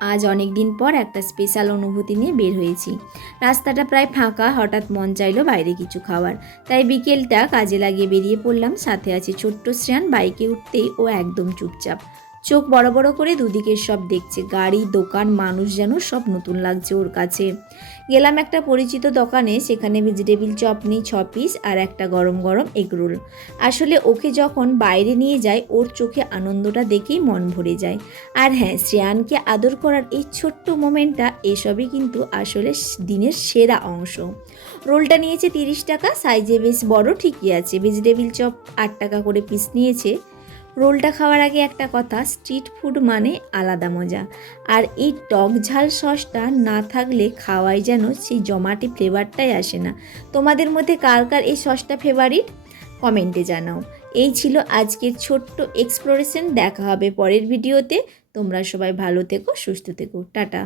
আজ অনেক দিন পর একটা স্পেশাল অনুভূতি নিয়ে বের হয়েছি। রাস্তাটা প্রায় ফাঁকা, হঠাৎ মন চাইলো বাইরে কিছু খাওয়ার। তাই বিকেলটা কাজে লাগিয়ে বেরিয়ে পড়লাম, সাথে আছে ছোট্ট শ্রেয়ান বাইকে উঠতেই ও একদম চুপচাপ। চোখ বড় বড় করে দুদিকের সব দেখছে। গাড়ি, দোকান, মানুষ যেন সব নতুন লাগছে ওর কাছে। গেলাম একটা পরিচিত দোকানে, সেখানে ভেজিটেবিল চপ ছ পিস আর একটা গরম গরম এগরোল আসলে ওকে যখন বাইরে নিয়ে যায়, ওর চোখে আনন্দটা দেখেই মন ভরে যায়। আর হ্যাঁ শ্রেয়ানকে আদর করার এই ছোট্ট মোমেন্টটা এসবই কিন্তু আসলে দিনের সেরা অংশ। রোলটা নিয়েছে তিরিশ টাকা, সাইজে বেশ বড়, ঠিকই আছে। ভেজিটেবিল চপ আট টাকা করে পিস নিয়েছে। রোলটা খাওয়ার আগে একটা কথা স্ট্রিট ফুড মানে আলাদা মজা। আর এই টক ঝাল সসটা না থাকলে খাওয়াই যেন সেই জমাটি ফ্লেভারটাই আসে না। তোমাদের মধ্যে কার কার এই সসটা ফেভারিট কমেন্টে জানাও। এই ছিল আজকের ছোট্ট এক্সপ্লোরেশন দেখা হবে পরের ভিডিওতে। তোমরা সবাই ভালো থেকো, সুস্থ থেকো। টাটা।